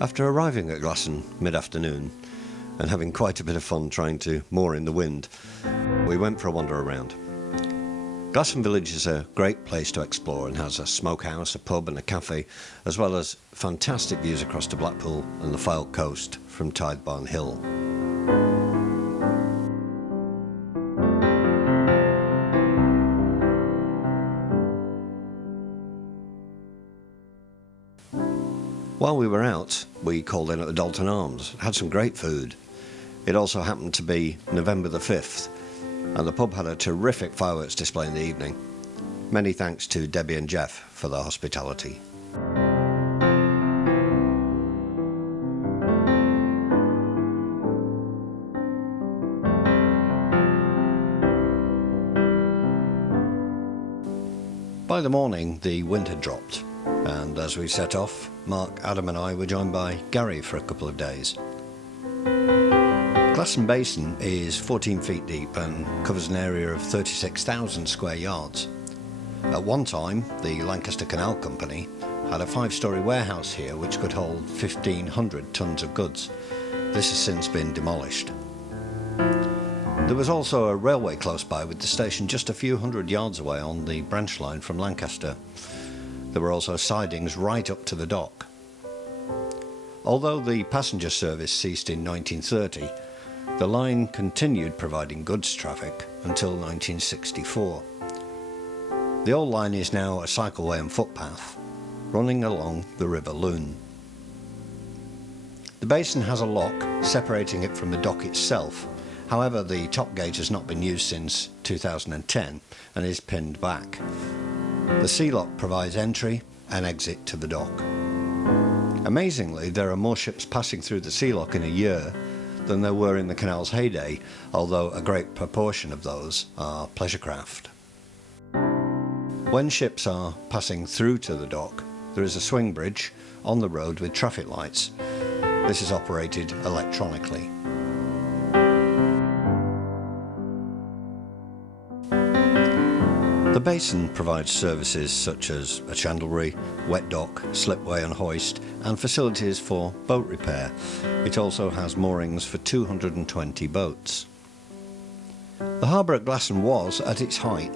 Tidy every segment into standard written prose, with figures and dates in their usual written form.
After arriving at Glasson mid-afternoon and having quite a bit of fun trying to moor in the wind, we went for a wander around. Glasson Village is a great place to explore and has a smokehouse, a pub and a cafe, as well as fantastic views across to Blackpool and the Fylde coast from Tidebarn Hill. While we were out, we called in at the Dalton Arms, had some great food. It also happened to be November the 5th, and the pub had a terrific fireworks display in the evening. Many thanks to Debbie and Jeff for their hospitality. By the morning, the wind had dropped, and as we set off, Mark, Adam and I were joined by Gary for a couple of days. Glasson Basin is 14 feet deep and covers an area of 36,000 square yards. At one time, the Lancaster Canal Company had a 5-storey warehouse here which could hold 1,500 tonnes of goods. This has since been demolished. There was also a railway close by, with the station just a few hundred yards away on the branch line from Lancaster. There were also sidings right up to the dock. Although the passenger service ceased in 1930, the line continued providing goods traffic until 1964. The old line is now a cycleway and footpath running along the River Lune. The basin has a lock separating it from the dock itself. However, the top gate has not been used since 2010 and is pinned back. The sea lock provides entry and exit to the dock. Amazingly, there are more ships passing through the sea lock in a year than there were in the canal's heyday, although a great proportion of those are pleasure craft. When ships are passing through to the dock, there is a swing bridge on the road with traffic lights. This is operated electronically. The basin provides services such as a chandlery, wet dock, slipway and hoist, and facilities for boat repair. It also has moorings for 220 boats. The harbour at Glasson was, at its height,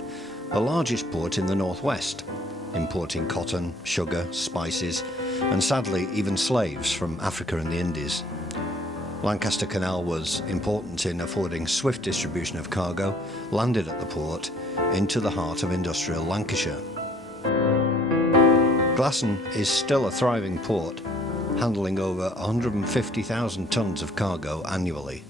the largest port in the northwest, importing cotton, sugar, spices, and sadly even slaves from Africa and the Indies. Lancaster Canal was important in affording swift distribution of cargo landed at the port into the heart of industrial Lancashire. Glasson is still a thriving port, handling over 150,000 tonnes of cargo annually.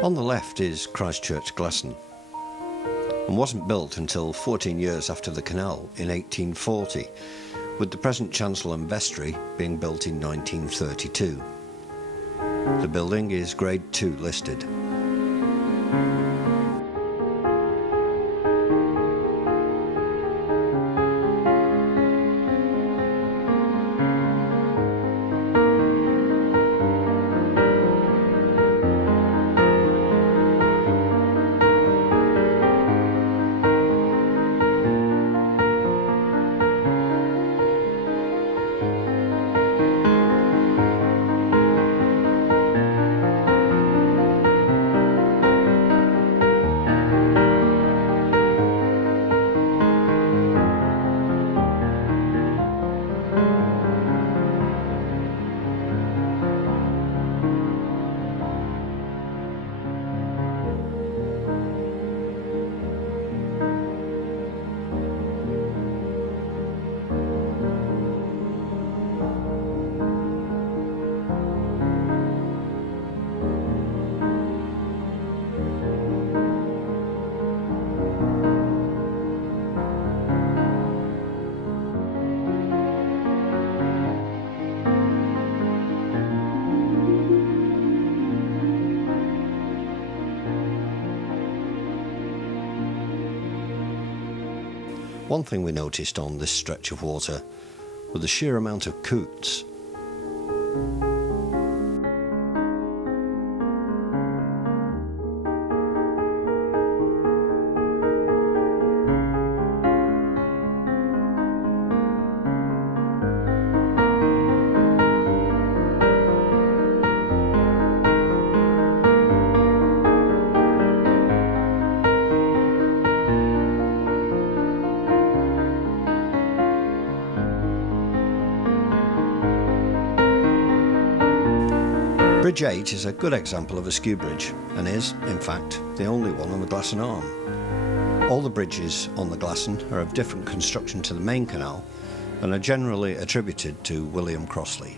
On the left is Christchurch Glasson, and wasn't built until 14 years after the canal in 1840, with the present chancel and vestry being built in 1932. The building is Grade 2 listed. One thing we noticed on this stretch of water was the sheer amount of coots. Bridge 8 is a good example of a skew bridge and is, in fact, the only one on the Glasson Arm. All the bridges on the Glasson are of different construction to the main canal and are generally attributed to William Crossley.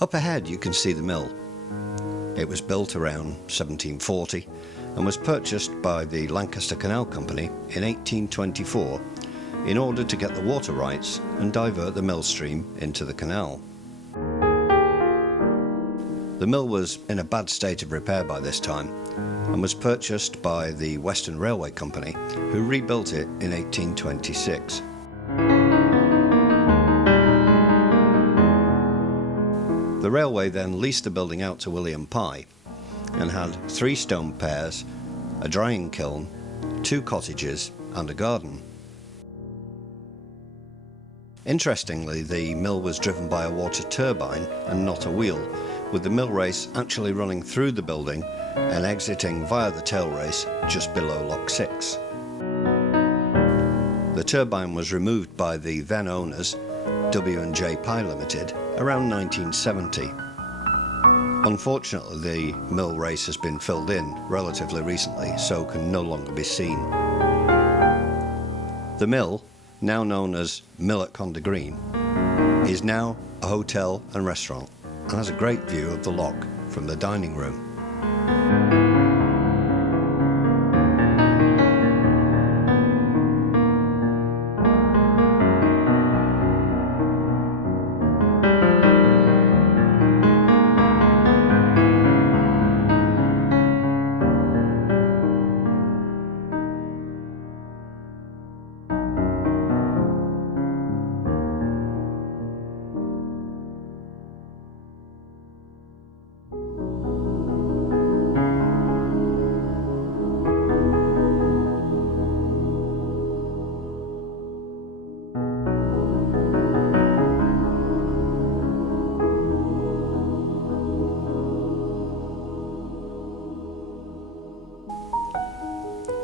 Up ahead you can see the mill. It was built around 1740 and was purchased by the Lancaster Canal Company in 1824 in order to get the water rights and divert the mill stream into the canal. The mill was in a bad state of repair by this time and was purchased by the Western Railway Company, who rebuilt it in 1826. The railway then leased the building out to William Pye and had 3 stone piers, a drying kiln, 2 cottages and a garden. Interestingly, the mill was driven by a water turbine and not a wheel, with the mill race actually running through the building and exiting via the tail race just below Lock 6. The turbine was removed by the then owners, W&J Pye Limited, around 1970. Unfortunately, the mill race has been filled in relatively recently, so can no longer be seen. The mill, now known as Mill at Condy Green, is now a hotel and restaurant and has a great view of the lock from the dining room.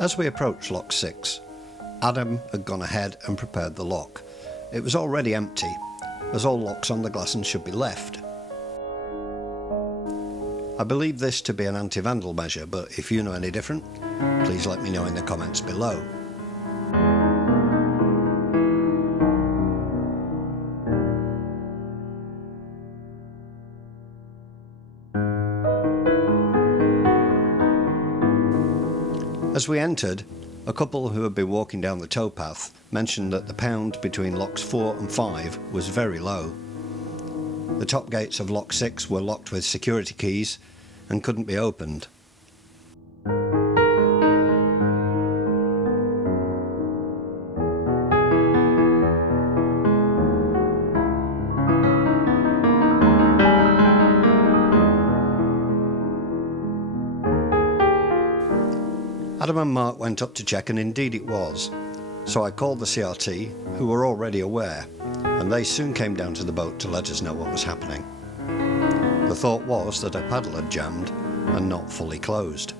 As we approached Lock 6, Adam had gone ahead and prepared the lock. It was already empty, as all locks on the Glasson should be left. I believe this to be an anti-vandal measure, but if you know any different, please let me know in the comments below. As we entered, a couple who had been walking down the towpath mentioned that the pound between locks 4 and 5 was very low. The top gates of Lock 6 were locked with security keys and couldn't be opened. Adam and Mark went up to check, and indeed it was. So I called the CRT, who were already aware, and they soon came down to the boat to let us know what was happening. The thought was that a paddle had jammed and not fully closed.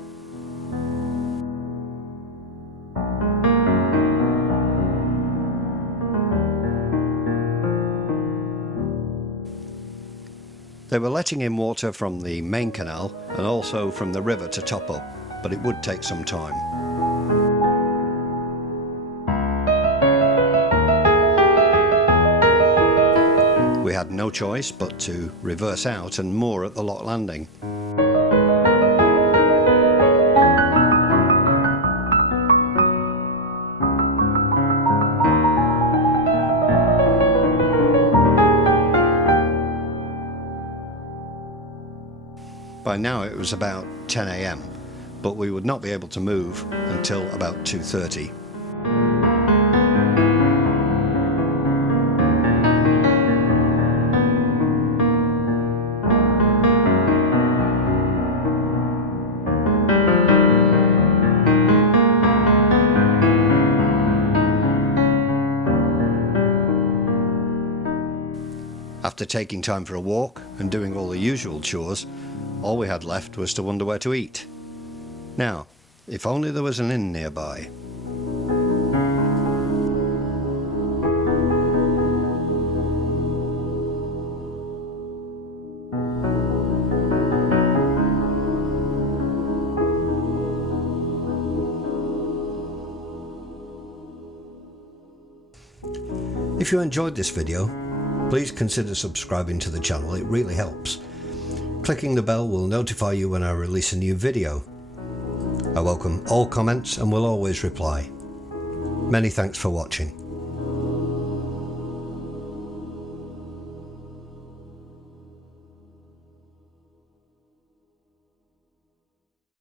They were letting in water from the main canal and also from the river to top up, but it would take some time. We had no choice but to reverse out and moor at the lock landing. By now it was about 10 AM, but we would not be able to move until about 2:30. After taking time for a walk and doing all the usual chores, all we had left was to wonder where to eat. Now, if only there was an inn nearby. If you enjoyed this video, Please consider subscribing to the channel, it really helps. Clicking the bell will notify you when I release a new video. I welcome all comments and will always reply. Many thanks for watching.